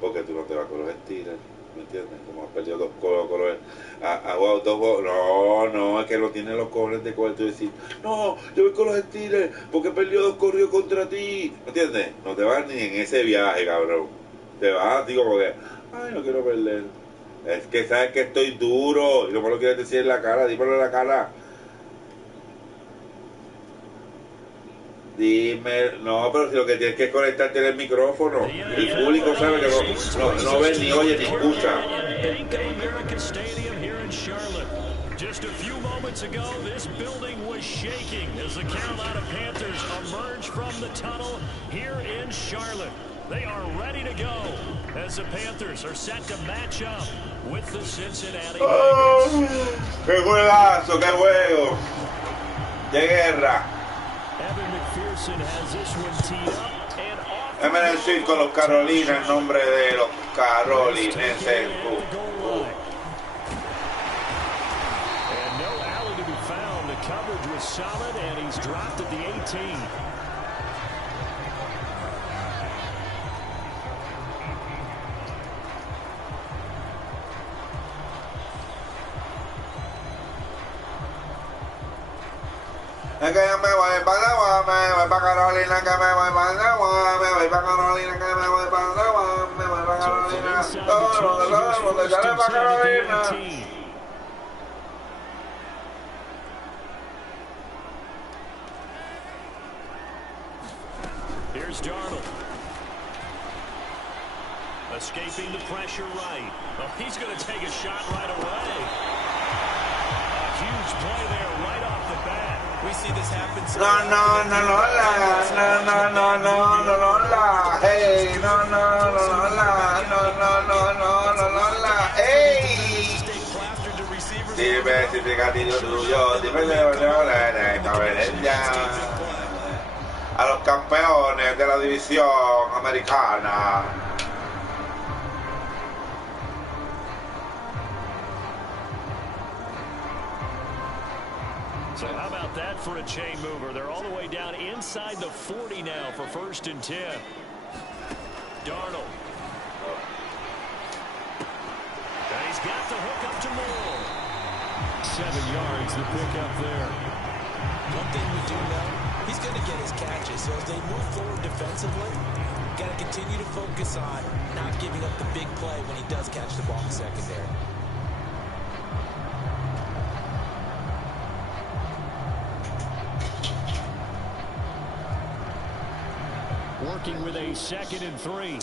porque tú no te vas con los estilos, ¿me entiendes? Como has perdido dos colores, has jugado dos juegos, no, es que no tienes los cojones de coger tú y decir, no, yo voy con los estilos porque he perdido dos corridos contra ti, ¿me entiendes? No te vas ni en ese viaje, cabrón, te vas, digo, porque, ay, no quiero perder, es que sabes que estoy duro, y no me lo quieres decir en la cara, dímelo en la cara. Dime, no, pero si lo que tienes que es conectarte en el micrófono. El público sabe que no ve, ni oye, ni escucha. Just a few moments ago, this building was shaking as the Carolina Panthers emerged from the tunnel here in Charlotte. They are ready to go as the Panthers are set to match up with the Cincinnati Bengals. ¡Qué juegazo, qué juego! ¡Qué guerra! Mmsweets con los Carolina en nombre de los carolinenses. Coverage was solid, and he's dropped at the 18. Es que yo me voy para Agua, me voy para Carolina, que me voy para Agua, me voy para Carolina, que me voy para Agua, me voy para Carolina, todo de sale para Carolina. Here's Darnold. Escaping the pressure right. Oh, he's going to take a shot right away. A huge play there right off the bat. We see this happen. Hey, hey. Dime si te gatillo tuyo, dime a los campeones de la división americana. So how about that for a chain mover? They're all the way down inside the 40 now for 1st and 10. Darnold. And he's got the hook up to Moore. 7 yards, the pick up there. One thing we do know, he's going to get his catches. So as they move forward defensively, got to continue to focus on not giving up the big play when he does catch the ball in the secondary. Working with a 2nd and 3.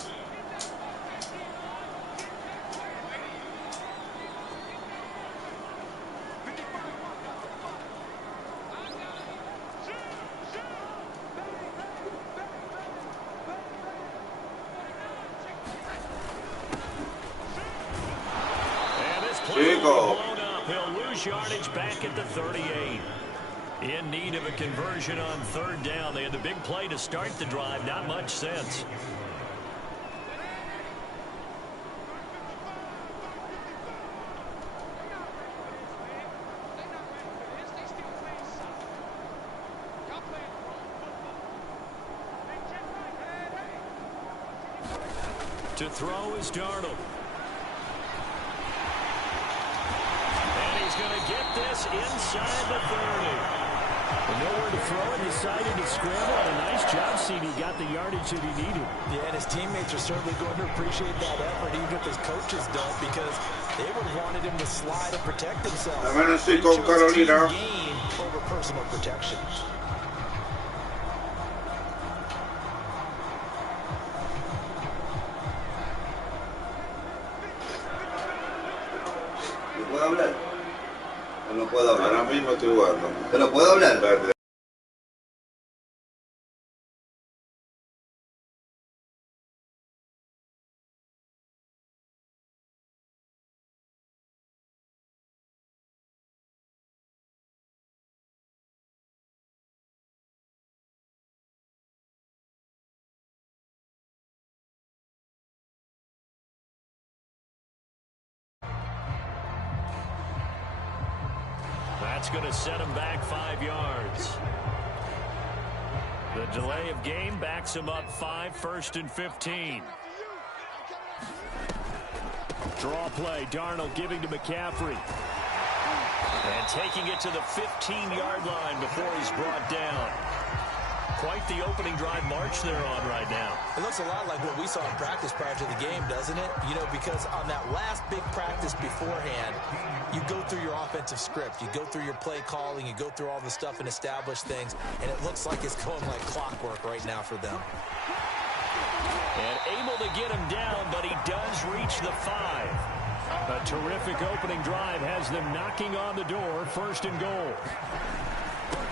He'll lose yardage back at the 38. In need of a conversion on 3rd down. They had the big play to start the drive. Not much sense. To throw is Darnold. And he's going to get this inside the 30. And nowhere to throw it, decided to scramble. And a nice job, CD. Got the yardage that he needed. Yeah, and his teammates are certainly going to appreciate that effort, even if his coaches don't, because they would have wanted him to slide and protect himself. I'm going to see con Carolina. Over personal protection. ¿Puedo hablar? ¿O no puedo hablar? Ahora mismo estoy jugando. ¿Pero puedo hablar? That's going to set him back 5 yards. The delay of game backs him up 5, 1st and 15. Draw play, Darnold giving to McCaffrey. And taking it to the 15-yard line before he's brought down. Quite the opening drive march they're on right now. It looks a lot like what we saw in practice prior to the game, doesn't it? You know, because on that last big practice beforehand, you go through your offensive script. You go through your play calling. You go through all the stuff and establish things. And it looks like it's going like clockwork right now for them. And able to get him down, but he does reach the 5. A terrific opening drive has them knocking on the door, 1st and goal.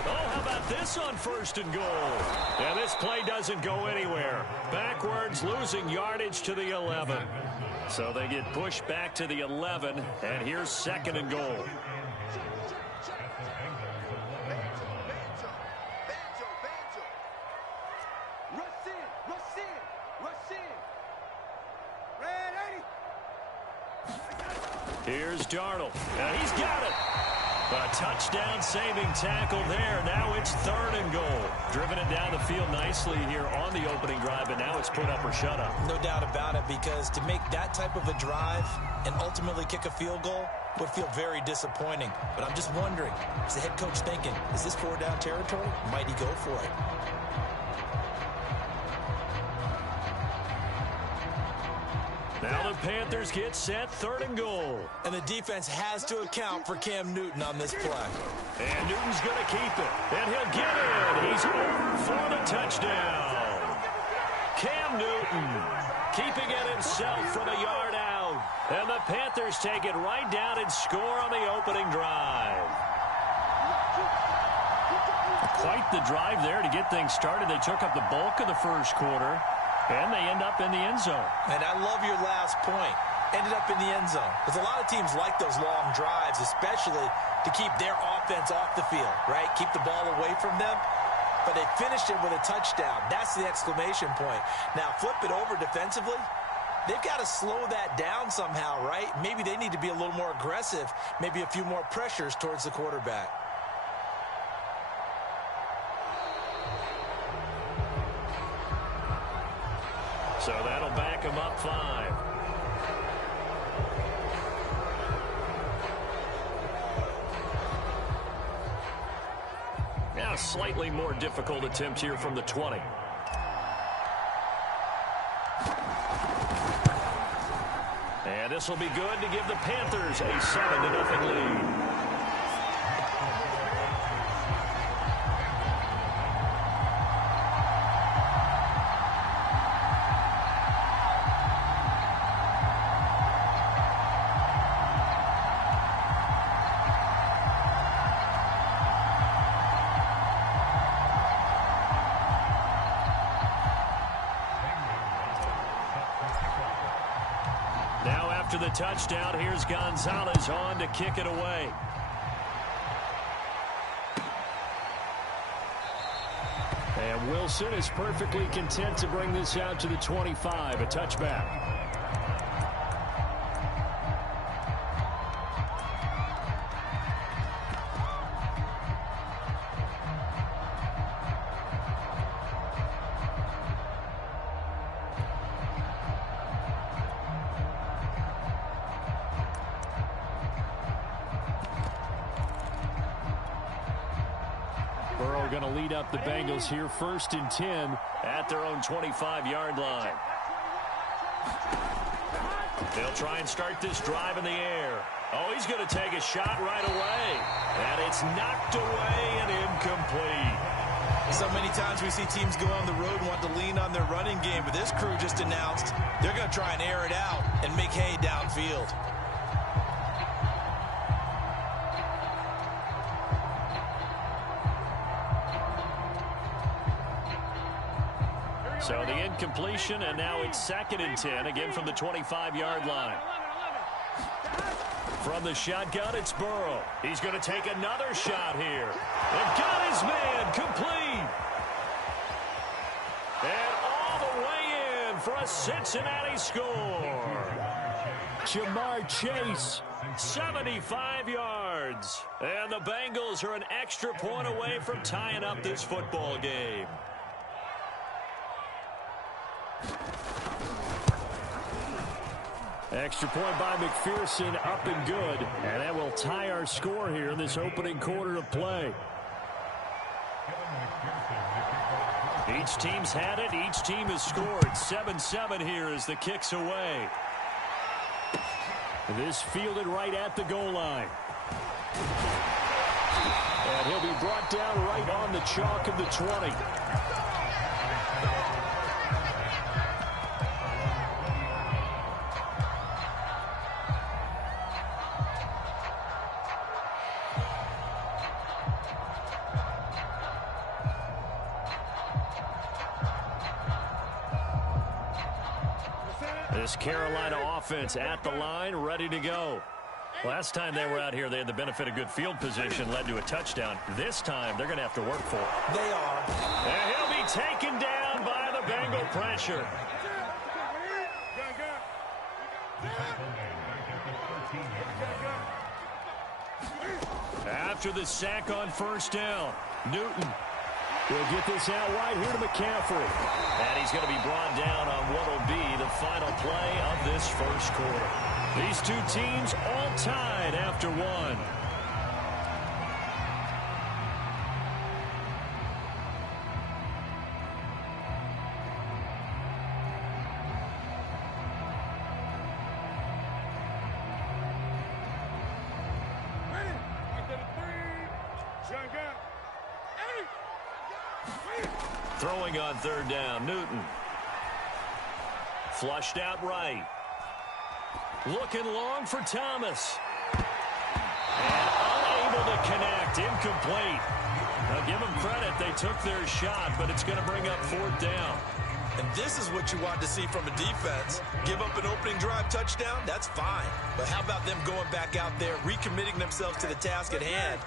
Oh, how about this on 1st and goal? And this play doesn't go anywhere. Backwards, losing yardage to the 11. So they get pushed back to the 11, and here's 2nd and goal. Here's Darnold. And he's got it. A touchdown-saving tackle there. Now it's 3rd and goal. Driven it down the field nicely here on the opening drive, and now it's put up or shut up. No doubt about it, because to make that type of a drive and ultimately kick a field goal would feel very disappointing. But I'm just wondering, is the head coach thinking, is this 4-down territory? Might he go for it? Now the Panthers get set, 3rd and goal. And the defense has to account for Cam Newton on this play. And Newton's going to keep it. And he'll get it. He's over for the touchdown. Cam Newton keeping it himself from a yard out. And the Panthers take it right down and score on the opening drive. Quite the drive there to get things started. They took up the bulk of the 1st quarter. And they end up in the end zone. And I love your last point. Ended up in the end zone. Because a lot of teams like those long drives, especially to keep their offense off the field, right? Keep the ball away from them. But they finished it with a touchdown. That's the exclamation point. Now, flip it over defensively. They've got to slow that down somehow, right? Maybe they need to be a little more aggressive. Maybe a few more pressures towards the quarterback. So that'll back him up 5. Now a slightly more difficult attempt here from the 20. And this will be good to give the Panthers a 7-0 lead. After the touchdown, here's Gonzalez on to kick it away. And Wilson is perfectly content to bring this out to the 25, a touchback. Going to lead up the Bengals here, 1st and 10 at their own 25-yard line. They'll try and start this drive in the air. Oh, he's going to take a shot right away. And it's knocked away and incomplete. So many times we see teams go on the road and want to lean on their running game, but this crew just announced they're going to try and air it out and make hay downfield. So the incompletion, and now it's 2nd and 10, again from the 25-yard line. From the shotgun, it's Burrow. He's going to take another shot here. And got his man complete. And all the way in for a Cincinnati score. Jamar Chase, 75 yards. And the Bengals are an extra point away from tying up this football game. Extra point by McPherson, up and good. And that will tie our score here in this opening quarter of play. Each team's had it. Each team has scored. 7-7 here as the kick's away. This fielded right at the goal line. And he'll be brought down right on the chalk of the 20. This Carolina offense at the line, ready to go. Last time they were out here, they had the benefit of good field position, led to a touchdown. This time, they're going to have to work for it. They are. And he'll be taken down by the Bengal pressure. After the sack on first down, Newton will get this out right here to McCaffrey. And he's going to be brought down on what will be the final play of this first quarter. These two teams all tied after one. Throwing on third down, Newton. Flushed out right. Looking long for Thomas. And unable to connect. Incomplete. Now give them credit. They took their shot, but it's going to bring up fourth down. And this is what you want to see from a defense. Give up an opening drive touchdown, that's fine. But how about them going back out there, recommitting themselves to the task at hand,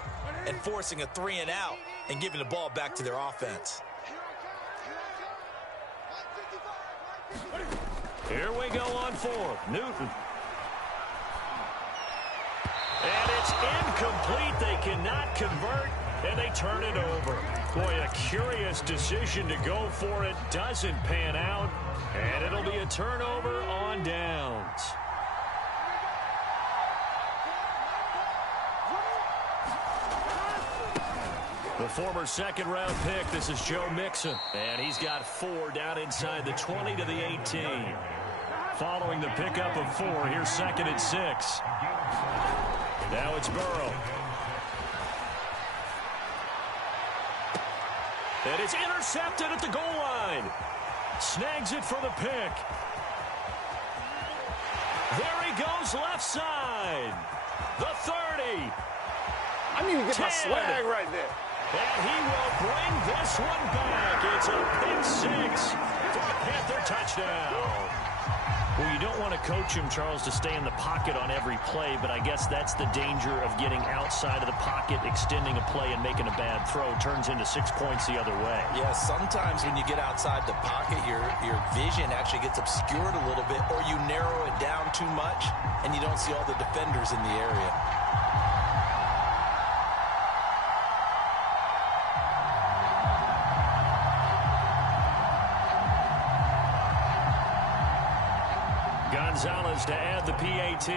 and forcing a 3-and-out and giving the ball back to their offense. Here we go on fourth. Newton. And it's incomplete. They cannot convert, and they turn it over. Boy, a curious decision to go for it. Doesn't pan out, and it'll be a turnover on downs. The former second-round pick, this is Joe Mixon. And he's got 4 down inside the 20 to the 18. Following the pickup of 4, here's second and 6. Now it's Burrow. And it's intercepted at the goal line. Snags it for the pick. There he goes left side. The 30. I need to get 10. my swag right there. And he will bring this one back. It's a pick 6 for a Panther touchdown. Well, you don't want to coach him, Charles, to stay in the pocket on every play, but I guess that's the danger of getting outside of the pocket, extending a play, and making a bad throw. Turns into 6 points the other way. Yeah, sometimes when you get outside the pocket, your vision actually gets obscured a little bit, or you narrow it down too much, and you don't see all the defenders in the area. Gonzalez to add the PAT.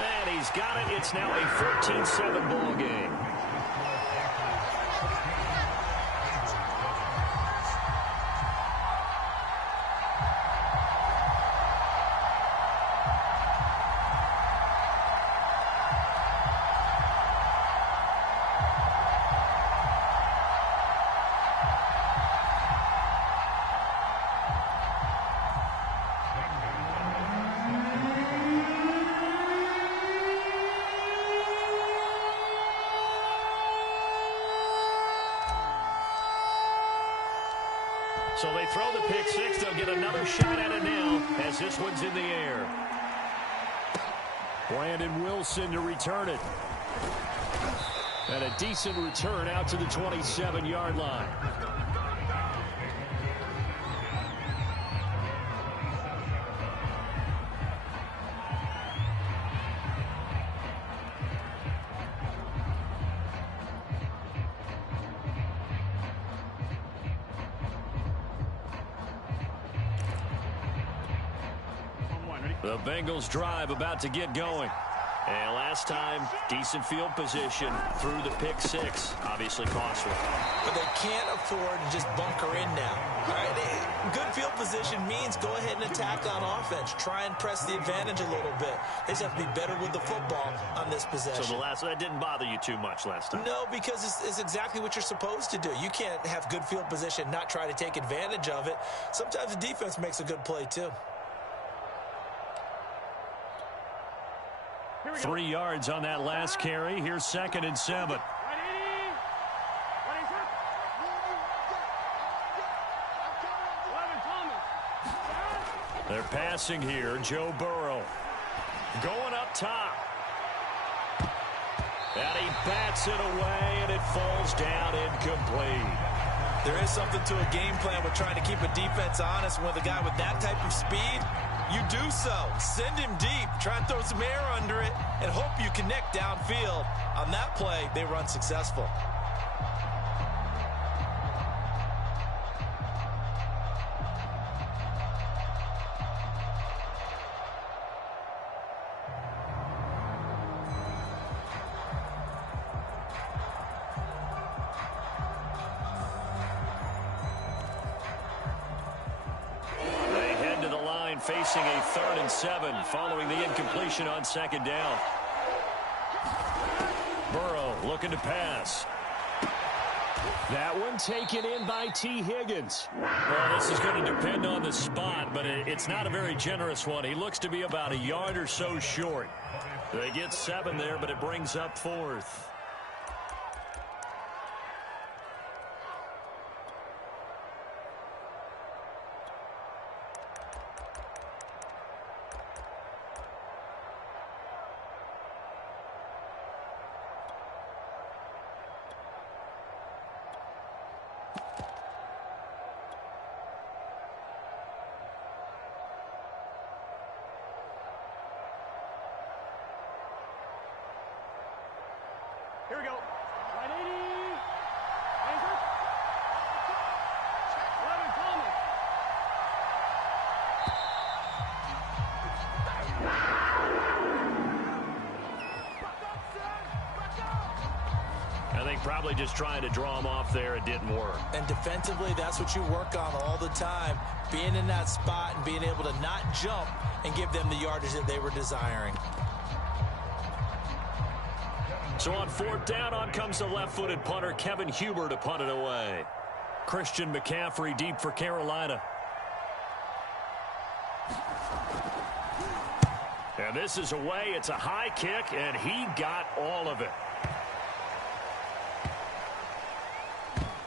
And he's got it. It's now a 14-7 ball game. So they throw the pick 6. They'll get another shot at it now as this one's in the air. Brandon Wilson to return it. And a decent return out to the 27-yard line. The Bengals drive about to get going. And last time, decent field position through the pick six. Obviously costly. But they can't afford to just bunker in now. All right, good field position means go ahead and attack on offense. Try and press the advantage a little bit. They just have to be better with the football on this possession. So that didn't bother you too much last time? No, because it's exactly what you're supposed to do. You can't have good field position, not try to take advantage of it. Sometimes the defense makes a good play, too. 3 yards on that last carry. Here's 2nd and 7. They're passing here. Joe Burrow going up top. And he bats it away, and it falls down incomplete. There is something to a game plan with trying to keep a defense honest. With a guy with that type of speed, you do so. Send him deep. Try and throw some air under it and hope you connect downfield. On that play, they run successful. Facing a 3rd and 7 following the incompletion on 2nd down. Burrow looking to pass. That one taken in by T. Higgins. Well, this is going to depend on the spot, but it's not a very generous one. He looks to be about a yard or so short. They get 7 there, but it brings up 4th. Here we go. Right 80. 11 coming. I think probably just trying to draw him off there, it didn't work. And defensively, that's what you work on all the time. Being in that spot and being able to not jump and give them the yardage that they were desiring. So on 4th down, on comes the left-footed punter, Kevin Huber, to punt it away. Christian McCaffrey deep for Carolina. And this is away. It's a high kick, and he got all of it.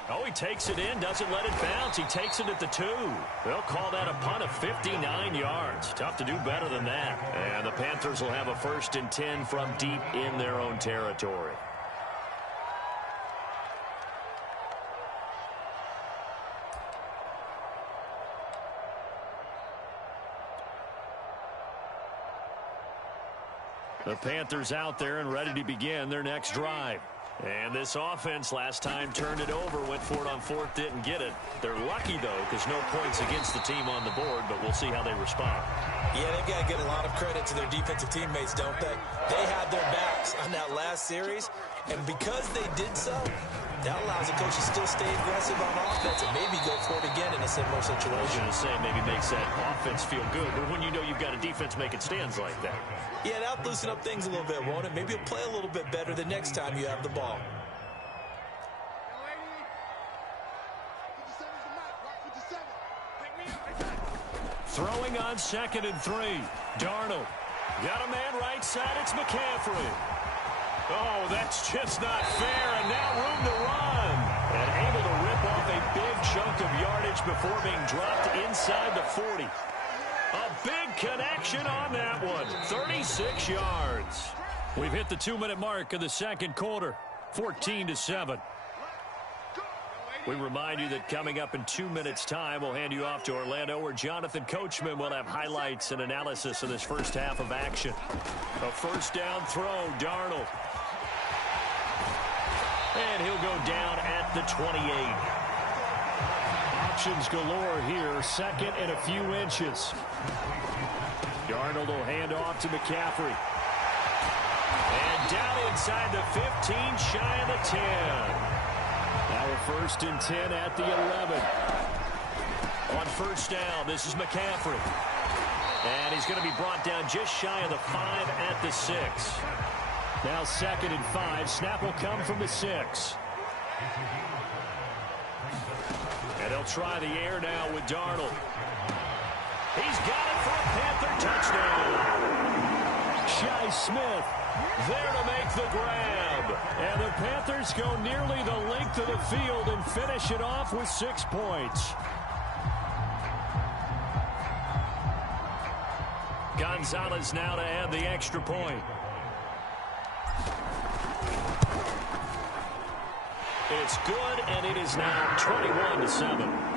Oh, he takes it in, doesn't let it bounce. He takes it at the 2. They'll call that a punt of 59 yards. Tough to do better than that. And the Panthers will have a 1st and 10 from deep in their own territory. The Panthers out there and ready to begin their next drive. And this offense last time turned it over, went for it on 4th, didn't get it. They're lucky, though, because no points against the team on the board, but we'll see how they respond. Yeah, they've got to get a lot of credit to their defensive teammates, don't they? They had their backs on that last series, and because they did so, that allows the coach to still stay aggressive on offense and maybe go for it again in a similar situation. I was going to say, maybe makes that offense feel good, but when you know you've got a defense making stands like that. Yeah, that'll loosen up things a little bit, won't it? Maybe you'll play a little bit better the next time you have the ball. Throwing on 2nd and 3. Darnold. Got a man right side. It's McCaffrey. Oh, that's just not fair. And now room to run. And able to rip off a big chunk of yardage before being dropped inside the 40. A big connection on that one. 36 yards. We've hit the 2-minute mark of the 2nd quarter. 14-7. We remind you that coming up in 2 minutes' time, we'll hand you off to Orlando, where Jonathan Coachman will have highlights and analysis of this first half of action. A 1st down throw, Darnold. And he'll go down at the 28. options galore here. Second and a few inches. Darnold will hand off to McCaffrey. And down inside the 15, shy of the 10. Now a 1st and 10 at the 11. On 1st down, this is McCaffrey. And he's going to be brought down just shy of the 5 at the 6. Now 2nd and 5. Snap will come from the 6. And they'll try the air now with Darnold. He's got it for a Panther touchdown. Shi Smith there to make the grab. And the Panthers go nearly the length of the field and finish it off with 6 points. Gonzalez now to add the extra point. It's good, and it is now 21-7.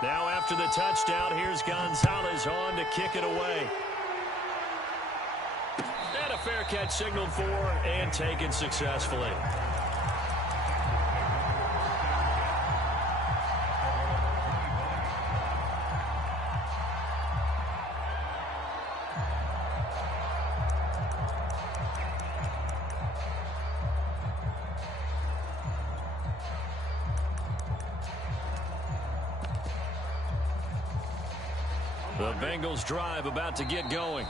Now after the touchdown, here's Gonzalez on to kick it away. And a fair catch signaled for and taken successfully. The Bengals drive about to get going.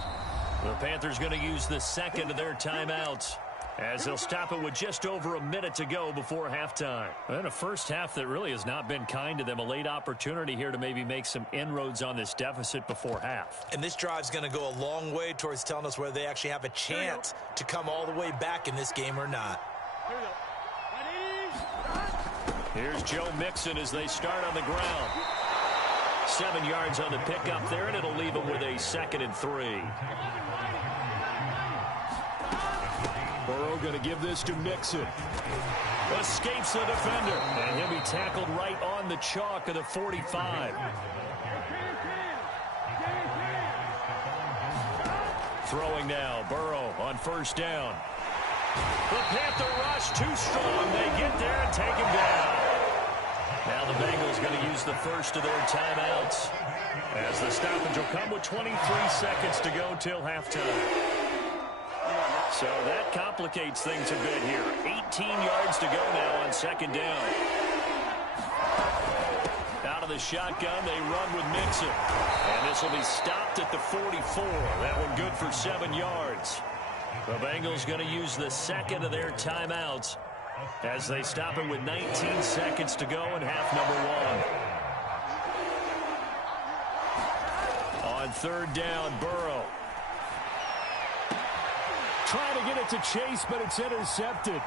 The Panthers going to use the 2nd of their timeouts as they'll stop it with just over a minute to go before halftime. And a first half that really has not been kind to them. A late opportunity here to maybe make some inroads on this deficit before half. And this drive's going to go a long way towards telling us whether they actually have a chance to come all the way back in this game or not. Here's Joe Mixon as they start on the ground. 7 yards on the pickup there, and it'll leave him with a 2nd and 3. Burrow going to give this to Mixon. Escapes the defender, and he'll be tackled right on the chalk of the 45. Throwing now, Burrow on 1st down. The Panther rush too strong. They get there and take him down. Now the Bengals going to use the 1st of their timeouts as the stoppage will come with 23 seconds to go till halftime. So that complicates things a bit here. 18 yards to go now on 2nd down. Out of the shotgun, they run with Mixon. And this will be stopped at the 44. That one good for 7 yards. The Bengals going to use the 2nd of their timeouts as they stop it with 19 seconds to go in half number 1. On 3rd down, Burrow. Trying to get it to Chase, but it's intercepted.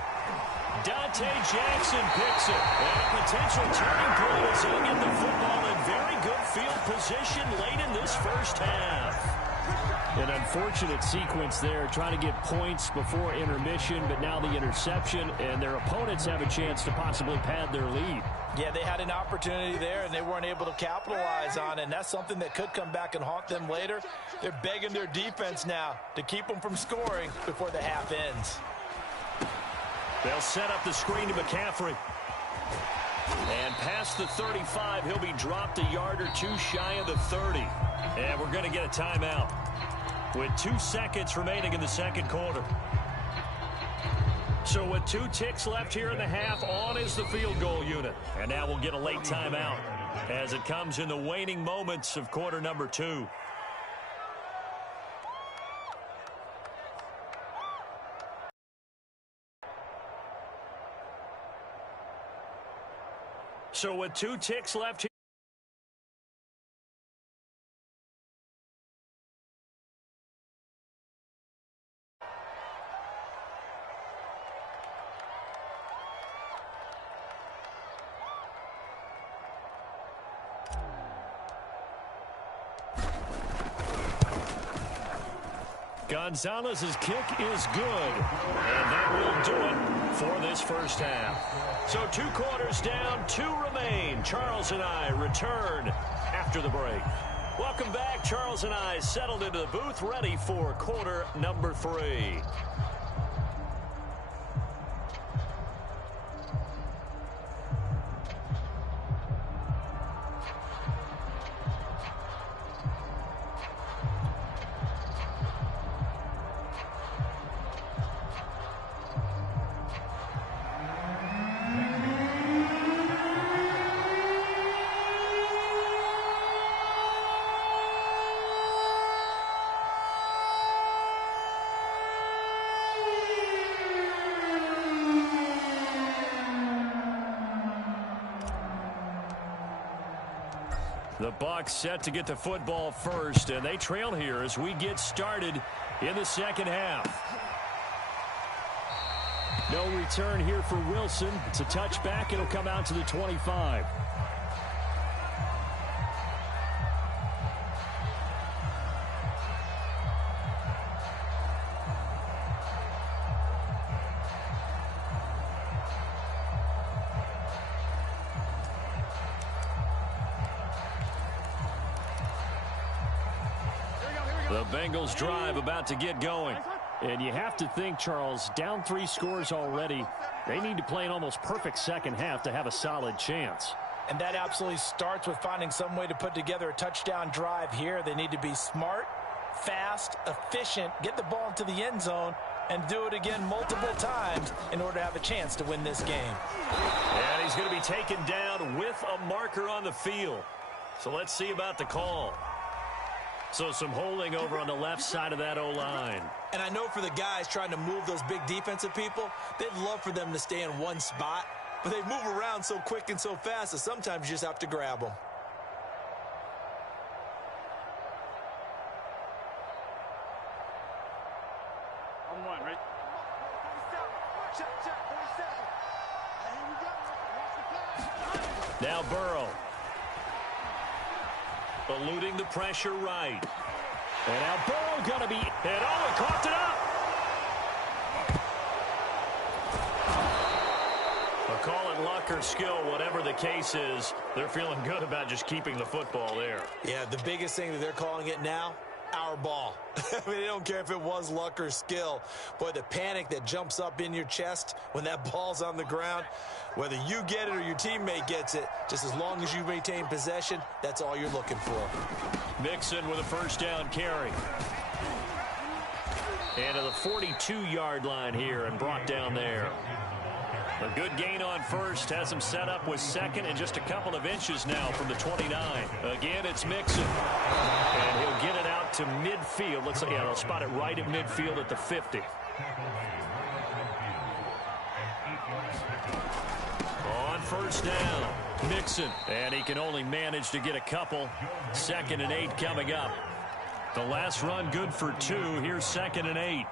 Dante Jackson picks it. And a potential turning point as he'll get the football in very good field position late in this first half. An unfortunate sequence there, trying to get points before intermission, but now the interception, and their opponents have a chance to possibly pad their lead. Yeah, they had an opportunity there, and they weren't able to capitalize on it, and that's something that could come back and haunt them later. They're begging their defense now to keep them from scoring before the half ends. They'll set up the screen to McCaffrey. And past the 35, he'll be dropped a yard or two shy of the 30. And we're going to get a timeout with 2 seconds remaining in the second quarter. So with 2 ticks left here in the half, on is the field goal unit. And now we'll get a late timeout as it comes in the waning moments of quarter number 2. So with 2 ticks left here. Gonzalez's kick is good, and that will do it for this first half. So 2 quarters down, 2 remain. Charles and I return after the break. Welcome back. Charles and I settled into the booth, ready for quarter number 3. The Bucs set to get the football first, and they trail here as we get started in the second half. No return here for Wilson. It's a touchback. It'll come out to the 25. The Bengals drive about to get going. And you have to think, Charles, down 3 scores already. They need to play an almost perfect second half to have a solid chance. And that absolutely starts with finding some way to put together a touchdown drive here. They need to be smart, fast, efficient, get the ball into the end zone, and do it again multiple times in order to have a chance to win this game. And he's going to be taken down with a marker on the field. So let's see about the call. So some holding over on the left side of that O-line. And I know for the guys trying to move those big defensive people, they'd love for them to stay in one spot. But they move around so quick and so fast that sometimes you just have to grab them. On 1, right? Now Burrow. Eluding the pressure right. And now Burrow going to be... And oh, he coughed it up! But call it luck or skill, whatever the case is, they're feeling good about just keeping the football there. Yeah, the biggest thing that they're calling it now, our ball. I mean, they don't care if it was luck or skill. Boy, the panic that jumps up in your chest when that ball's on the ground, whether you get it or your teammate gets it, just as long as you maintain possession, that's all you're looking for. Mixon with a first down carry. And to the 42-yard line here and brought down there. A good gain on first, has him set up with second and just a couple of inches now from the 29. Again, it's Mixon. And he'll get it out to midfield. Looks like, yeah, they'll spot it right at midfield at the 50. On first down, Mixon. And he can only manage to get a couple. 2nd and 8 coming up. The last run good for 2. Here's 2nd and 8.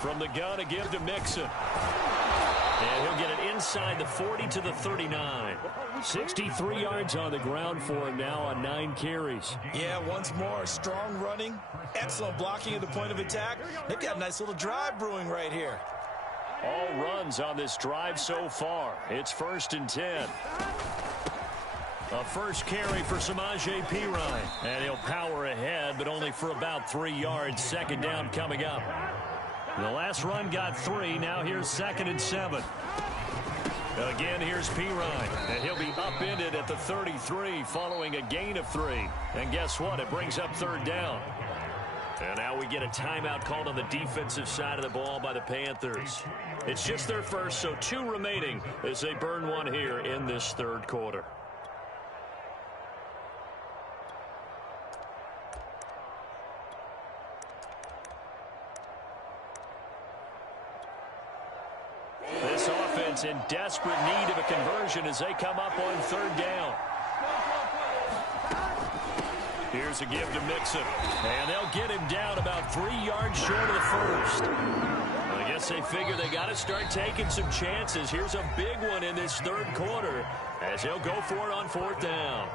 From the gun, a give to Mixon. And he'll get it inside the 40 to the 39. 63 yards on the ground for him now on 9 carries. Yeah, once more, strong running, excellent blocking at the point of attack. They've got a nice little drive brewing right here. All runs on this drive so far. It's 1st and 10. A first carry for Samaje Perine. And he'll power ahead, but only for about 3 yards. 2nd down coming up. The last run got 3. Now here's 2nd and 7. Again, here's Perine. And he'll be upended at the 33 following a gain of 3. And guess what? It brings up 3rd down. And now we get a timeout called on the defensive side of the ball by the Panthers. It's just their first, so 2 remaining as they burn 1 here in this 3rd quarter. This offense in desperate need of a conversion as they come up on 3rd down. Here's a give to Mixon. And they'll get him down about 3 yards short of the first. I guess they figure they got to start taking some chances. Here's a big one in this 3rd quarter as he'll go for it on 4th down.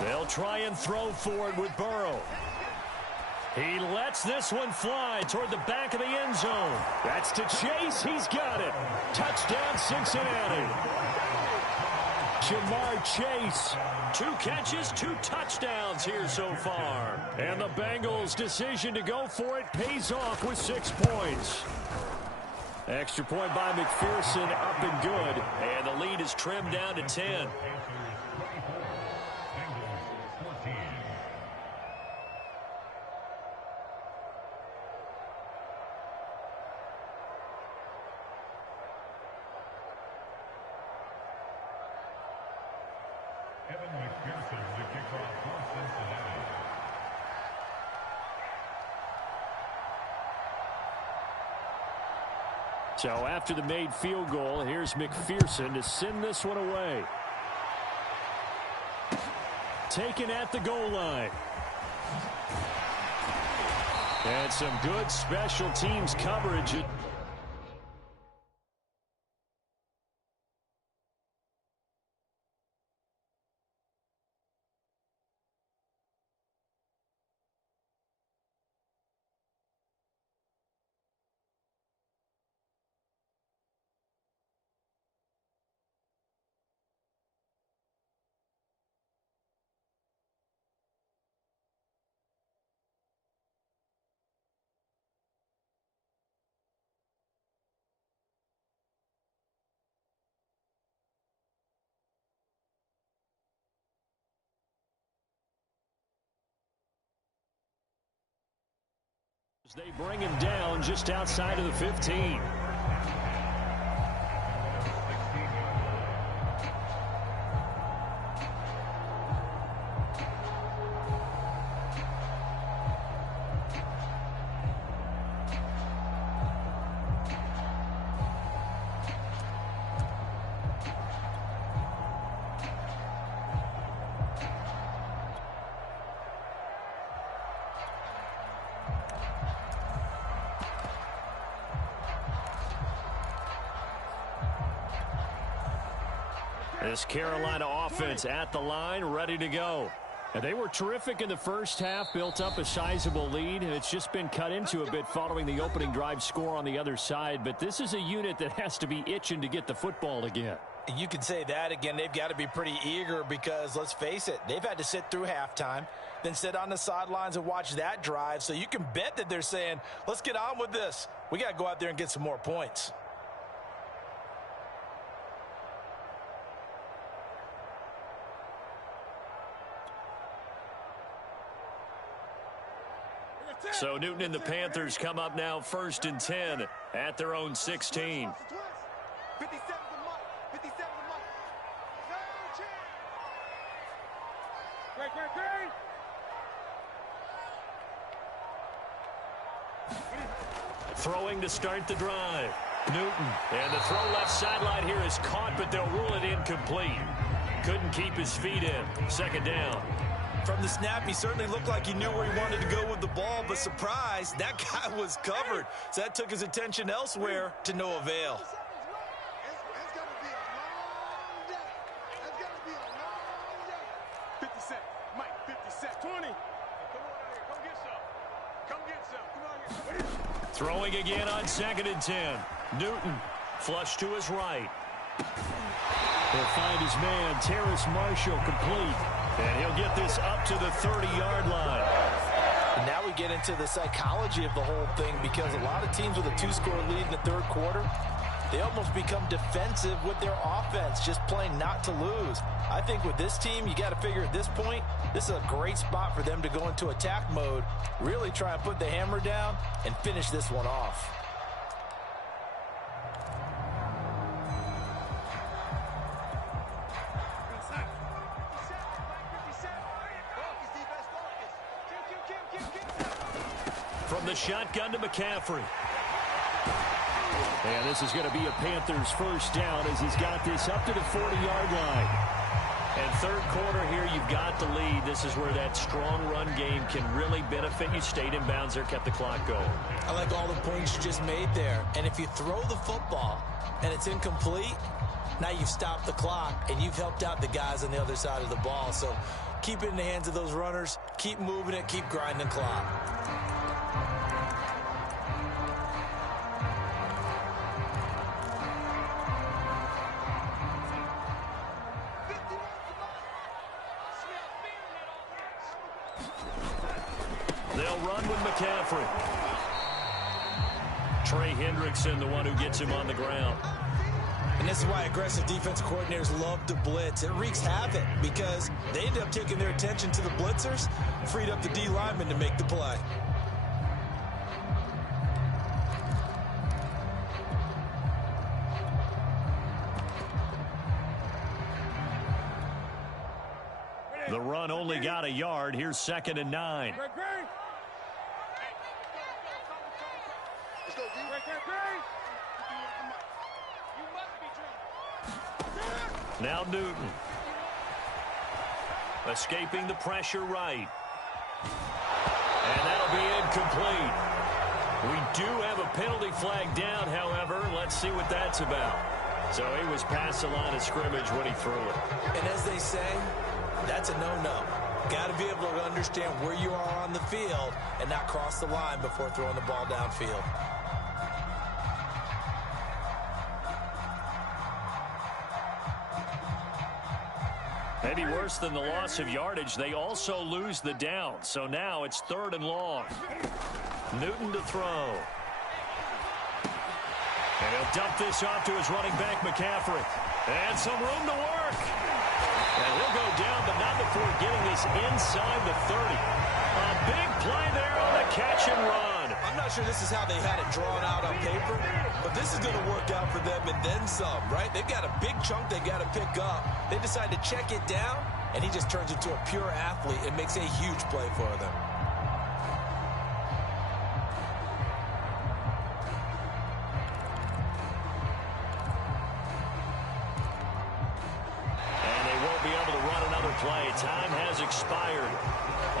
They'll try and throw for it with Burrow. He lets this one fly toward the back of the end zone. That's to Chase. He's got it. Touchdown, Cincinnati. Jamar Chase, 2 catches, 2 touchdowns here so far. And the Bengals' decision to go for it pays off with 6 points. Extra point by McPherson, up and good. And the lead is trimmed down to 10. So after the made field goal, here's McPherson to send this one away. Taken at the goal line. And some good special teams coverage. They bring him down just outside of the 15. This Carolina offense at the line, ready to go. And they were terrific in the first half, built up a sizable lead. It's just been cut into a bit following the opening drive score on the other side. But this is a unit that has to be itching to get the football again. You can say that again. They've got to be pretty eager because, let's face it, they've had to sit through halftime, then sit on the sidelines and watch that drive. So you can bet that they're saying, let's get on with this. We got to go out there and get some more points. So Newton and the Panthers come up now 1st and 10 at their own 16. Throwing to start the drive. Newton. And the throw left sideline here is caught, but they'll rule it incomplete. Couldn't keep his feet in. 2nd down. From the snap, he certainly looked like he knew where he wanted to go with the ball, but surprise, that guy was covered. So that took his attention elsewhere to no avail. Throwing again on 2nd and 10. Newton, flush to his right. He'll find his man, Terrace Marshall, complete. And he'll get this up to the 30-yard line. And now we get into the psychology of the whole thing, because a lot of teams with a 2-score lead in the 3rd quarter, they almost become defensive with their offense, just playing not to lose. I think with this team, you got to figure at this point, this is a great spot for them to go into attack mode, really try and put the hammer down and finish this one off. From the shotgun to McCaffrey. And this is going to be a Panthers 1st down as he's got this up to the 40-yard line. And 3rd quarter here, you've got the lead. This is where that strong run game can really benefit you. Stayed in bounds there, kept the clock going. I like all the points you just made there. And if you throw the football and it's incomplete, Now you've stopped the clock, and you've helped out the guys on the other side of the ball. So keep it in the hands of those runners. Keep moving it. Keep grinding the clock. They'll run with McCaffrey. Trey Hendrickson, the one who gets him on the ground. And this is why aggressive defensive coordinators love to blitz. It wreaks havoc because they end up taking their attention to the blitzers, freed up the D lineman to make the play. The run only got a yard. Here's 2nd and 9. Now Newton. Escaping the pressure right. And that'll be incomplete. We do have a penalty flag down, however. Let's see what that's about. So he was past the line of scrimmage when he threw it. And as they say, that's a no-no. Got to be able to understand where you are on the field and not cross the line before throwing the ball downfield. Maybe worse than the loss of yardage, they also lose the down. So now it's 3rd and long. Newton to throw. And he'll dump this off to his running back, McCaffrey. And some room to work. And he'll go down, but not before getting this inside the 30. A big play there on the catch and run. I'm not sure this is how they had it drawn out on paper, but this is going to work out for them and then some, right? They've got a big chunk they got to pick up. They decide to check it down, and he just turns into a pure athlete and makes a huge play for them. And they won't be able to run another play. Time has expired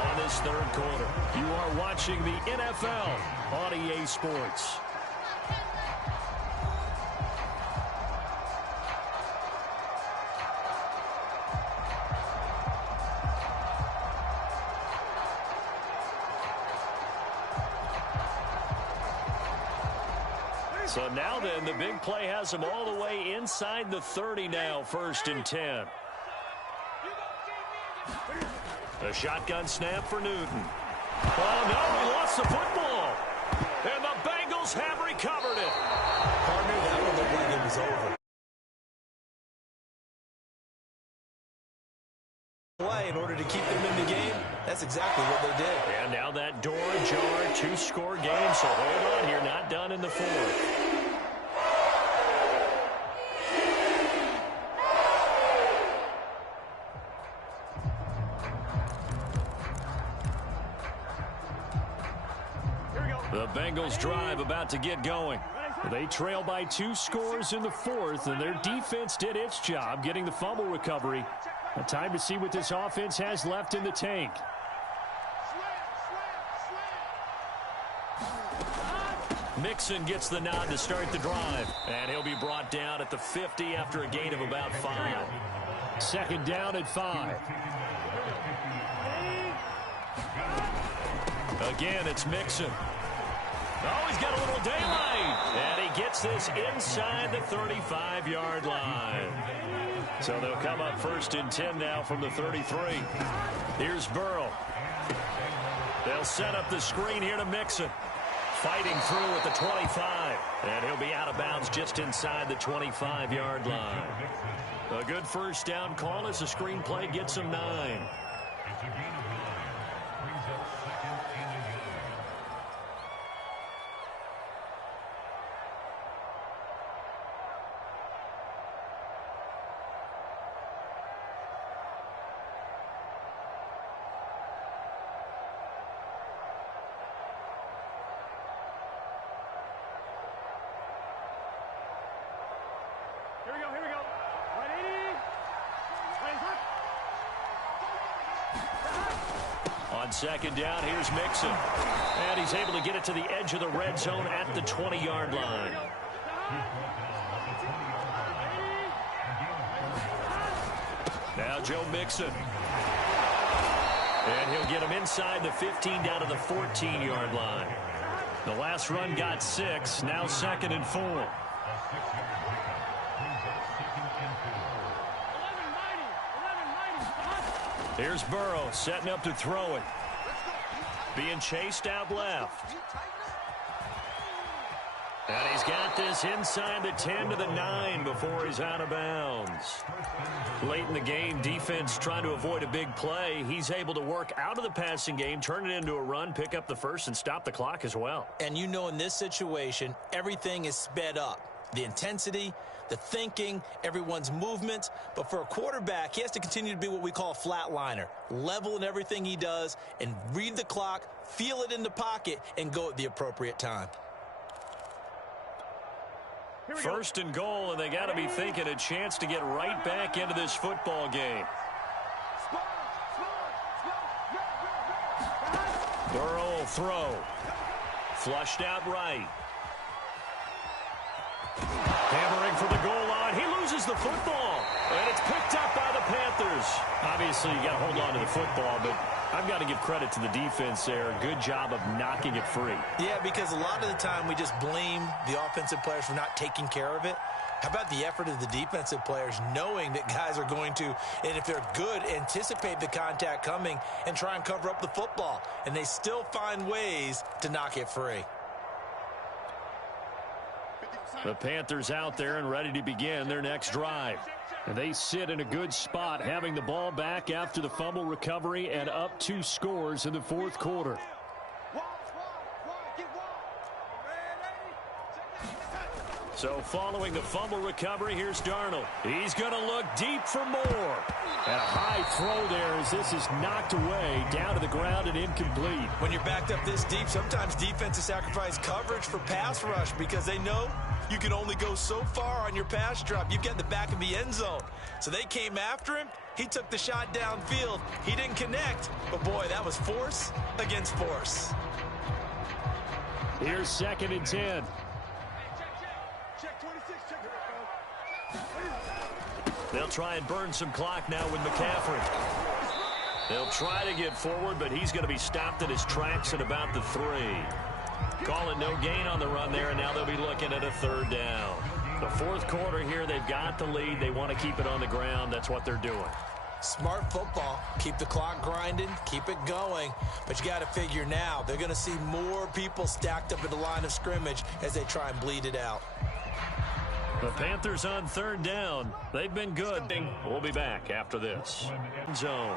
on this 3rd quarter. You are watching the NFL on EA Sports. So now then, the big play has them all the way inside the 30 now, 1st and 10. A shotgun snap for Newton. Oh, no, he lost the football. And the Bengals have recovered it. Partner, that one looked like it was over. Play in order to keep them in the game. That's exactly what they did. And now that door ajar, 2-score game. So hold on, you're not done in the 4th. The Bengals drive about to get going. They trail by 2 scores in the 4th, and their defense did its job getting the fumble recovery. A time to see what this offense has left in the tank. Mixon gets the nod to start the drive, and he'll be brought down at the 50 after a gain of about 5. 2nd down at 5. Again, it's Mixon. Oh, he's got a little daylight. And he gets this inside the 35-yard line. So they'll come up 1st and 10 now from the 33. Here's Burrow. They'll set up the screen here to Mixon. Fighting through at the 25. And he'll be out of bounds just inside the 25-yard line. A good 1st down call as the screen play gets him 9. Here we go. 180. On 2nd down, here's Mixon. And he's able to get it to the edge of the red zone at the 20-yard line. Now Joe Mixon. And he'll get him inside the 15 down to the 14-yard line. The last run got 6. Now 2nd and 4. Here's Burrow setting up to throw it. Being chased out left. And he's got this inside the 10 to the 9 before he's out of bounds. Late in the game, defense trying to avoid a big play. He's able to work out of the passing game, turn it into a run, pick up the first, and stop the clock as well. And you know in this situation, everything is sped up. The intensity, the thinking, everyone's movement. But for a quarterback, he has to continue to be what we call a flatliner. Level in everything he does and read the clock, feel it in the pocket, and go at the appropriate time. First and goal, and they got to be thinking a chance to get right back into this football game. Burrow will throw. Flushed out right. Hammering for the goal line. He loses the football, and it's picked up by the Panthers. Obviously, you got to hold on to the football, but I've got to give credit to the defense there. Good job of knocking it free. Yeah, because a lot of the time we just blame the offensive players for not taking care of it. How about the effort of the defensive players knowing that guys are going to, and if they're good, anticipate the contact coming and try and cover up the football. And they still find ways to knock it free. The Panthers out there and ready to begin their next drive. And they sit in a good spot, having the ball back after the fumble recovery and up 2 scores in the 4th quarter. So following the fumble recovery, here's Darnold. He's going to look deep for more. And a high throw there as this is knocked away, down to the ground and incomplete. When you're backed up this deep, sometimes defenses sacrifice coverage for pass rush because they know you can only go so far on your pass drop. You get in the back of the end zone. So they came after him. He took the shot downfield. He didn't connect. But, boy, that was force against force. Here's 2nd and 10. They'll try and burn some clock now with McCaffrey. They'll try to get forward, but he's going to be stopped in his tracks at about the 3. Call it no gain on the run there, and now they'll be looking at a 3rd down. The 4th quarter here, they've got the lead. They want to keep it on the ground. That's what they're doing. Smart football. Keep the clock grinding. Keep it going. But you got to figure now they're going to see more people stacked up at the line of scrimmage as they try and bleed it out. The Panthers on 3rd down. They've been good. We'll be back after this. Zone.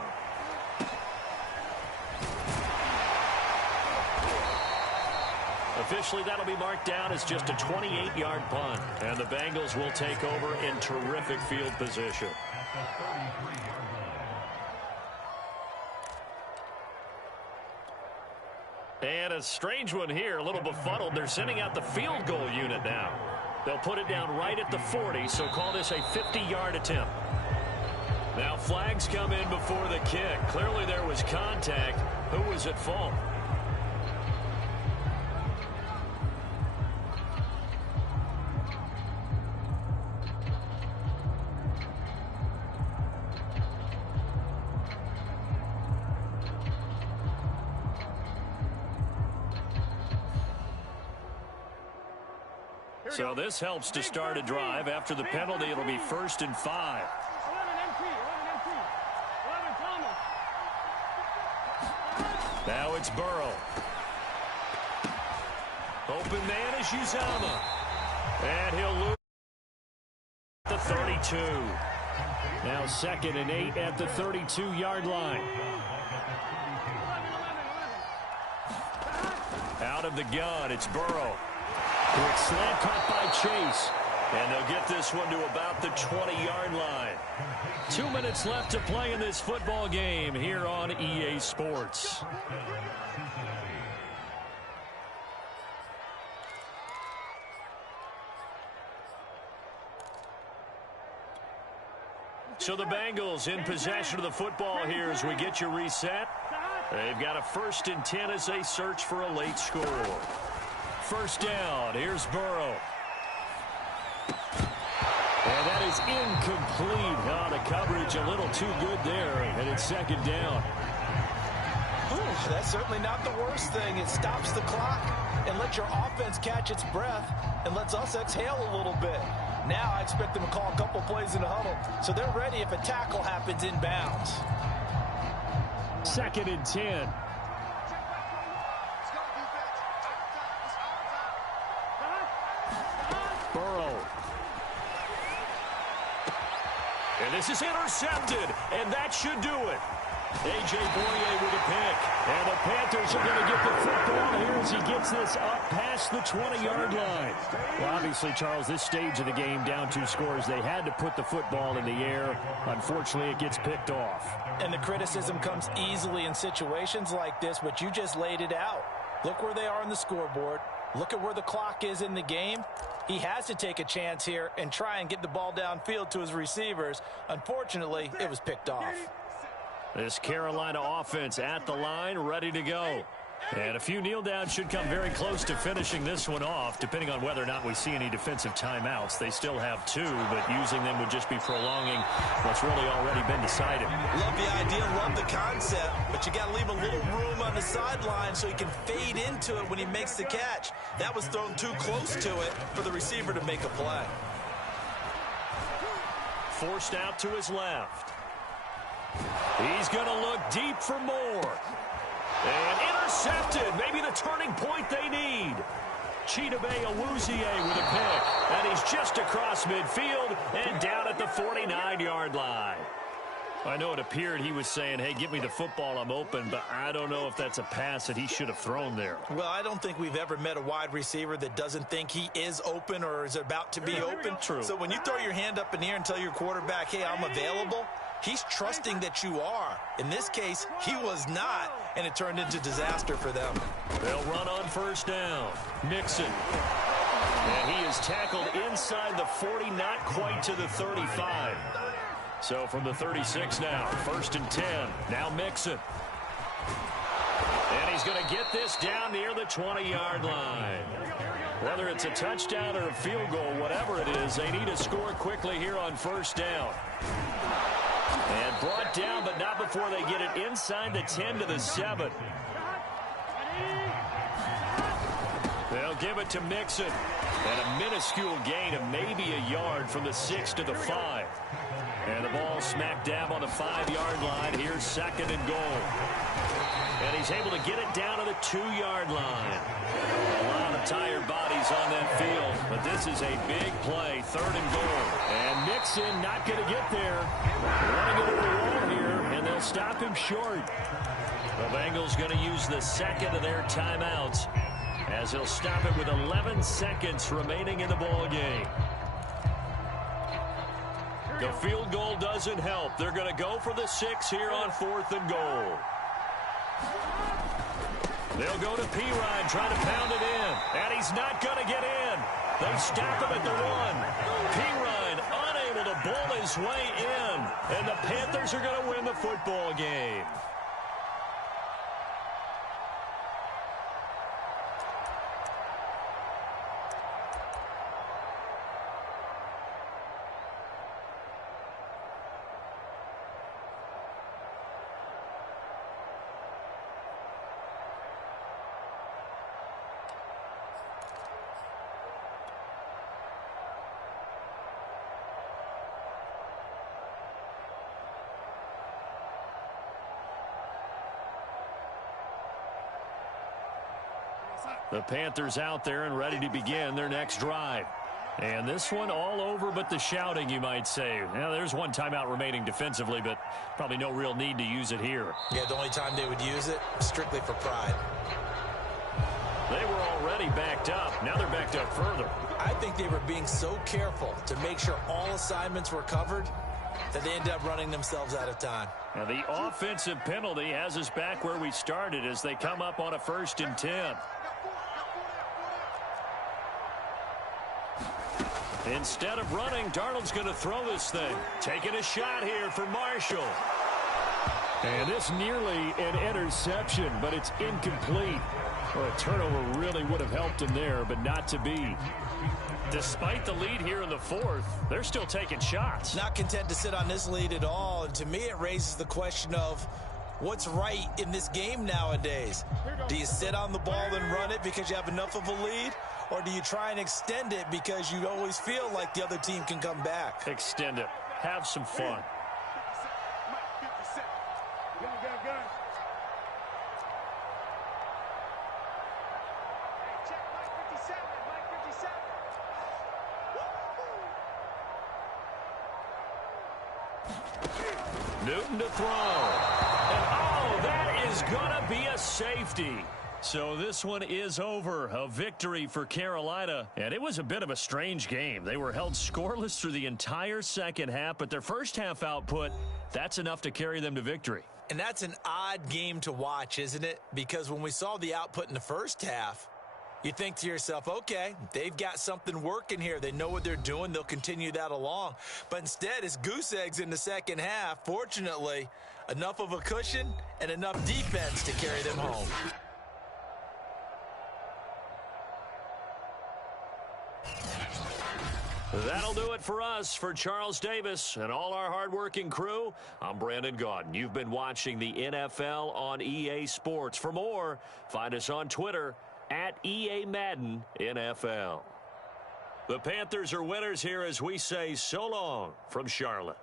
Officially, that'll be marked down as just a 28-yard punt. And the Bengals will take over in terrific field position. And a strange one here, a little befuddled. They're sending out the field goal unit now. They'll put it down right at the 40, so call this a 50-yard attempt. Now flags come in before the kick. Clearly there was contact. Who was at fault? So this helps to start a drive. After the penalty, it'll be 1st and 5. Now it's Burrow. Open man is Uzama. And he'll lose at the 32. Now 2nd and 8 at the 32-yard line. Out of the gun, it's Burrow. Quick slant caught by Chase. And they'll get this one to about the 20-yard line. 2 minutes left to play in this football game here on EA Sports. So the Bengals in possession of the football here as we get you reset. They've got a 1st and 10 as they search for a late score. 1st down. Here's Burrow. And that is incomplete. Oh, the coverage a little too good there, and it's second down. Ooh, that's certainly not the worst thing. It stops the clock and lets your offense catch its breath and lets us exhale a little bit. Now I expect them to call a couple plays in the huddle, so they're ready if a tackle happens inbounds. Second and 10. Burrow. And this is intercepted, and that should do it. A.J. Boye with a pick. And the Panthers are going to get the football here as he gets this up past the 20-yard line. Well, obviously, Charles, this stage of the game, down 2 scores, they had to put the football in the air. Unfortunately, it gets picked off. And the criticism comes easily in situations like this, but you just laid it out. Look where they are on the scoreboard. Look at where the clock is in the game. He has to take a chance here and try and get the ball downfield to his receivers. Unfortunately, it was picked off. This Carolina offense at the line, ready to go. And a few kneel downs should come very close to finishing this one off, depending on whether or not we see any defensive timeouts. They still have 2, but using them would just be prolonging what's really already been decided. Love the idea, love the concept, but you got to leave a little room on the sideline so he can fade into it when he makes the catch. That was thrown too close to it for the receiver to make a play. Forced out to his left. He's going to look deep for more. And intercepted. Maybe the turning point they need. Chidobe Awuzie with a pick. And he's just across midfield and down at the 49-yard line. I know it appeared he was saying, hey, give me the football, I'm open, but I don't know if that's a pass that he should have thrown there. Well, I don't think we've ever met a wide receiver that doesn't think he is open or is about to be open. True. So when you throw your hand up in the air and tell your quarterback, hey, I'm available, he's trusting that you are. In this case, he was not, and it turned into disaster for them. They'll run on first down. Mixon. And he is tackled inside the 40, not quite to the 35. So from the 36 now, first and 10. Now Mixon. And he's going to get this down near the 20-yard line. Whether it's a touchdown or a field goal, whatever it is, they need to score quickly here on first down. And brought down, but not before they get it inside the 10 to the 7. They'll give it to Mixon. And a minuscule gain of maybe a yard from the 6 to the 5. And the ball smack dab on the 5-yard line. Here's second and goal. And he's able to get it down to the 2-yard line. A lot of tired bodies on that field, but this is a big play, third and goal. And Mixon not going to get there. Running into the wall here, and they'll stop him short. The Bengals going to use the second of their timeouts as he'll stop it with 11 seconds remaining in the ball game. The field goal doesn't help. They're going to go for the 6 here on fourth and goal. They'll go to Pirine, trying to pound it in. And he's not going to get in. They stop him at the 1. Pirine unable to bull his way in. And the Panthers are going to win the football game. The Panthers out there and ready to begin their next drive. And this one all over but the shouting, you might say. Now, there's one timeout remaining defensively, but probably no real need to use it here. Yeah, the only time they would use it, strictly for pride. They were already backed up. Now they're backed up further. I think they were being so careful to make sure all assignments were covered that they ended up running themselves out of time. Now the offensive penalty has us back where we started as they come up on a 1st and 10. Instead of running, Darnold's going to throw this thing. Taking a shot here for Marshall. And this nearly an interception, but it's incomplete. Well, a turnover really would have helped him there, but not to be. Despite the lead here in the fourth, they're still taking shots. Not content to sit on this lead at all. And to me, it raises the question of what's right in this game nowadays. Do you sit on the ball and run it because you have enough of a lead? Or do you try and extend it because you always feel like the other team can come back? Extend it. Have some fun. Newton to throw. And oh, that is going to be a safety. So this one is over. A victory for Carolina. And it was a bit of a strange game. They were held scoreless through the entire second half, but their first half output, that's enough to carry them to victory. And that's an odd game to watch, isn't it? Because when we saw the output in the first half, you think to yourself, okay, they've got something working here. They know what they're doing. They'll continue that along. But instead, it's goose eggs in the second half. Fortunately, enough of a cushion and enough defense to carry them home. That'll do it for us. For Charles Davis and all our hardworking crew, I'm Brandon Gaudin. You've been watching the NFL on EA Sports. For more, find us on Twitter at EA Madden NFL. The Panthers are winners here as we say so long from Charlotte.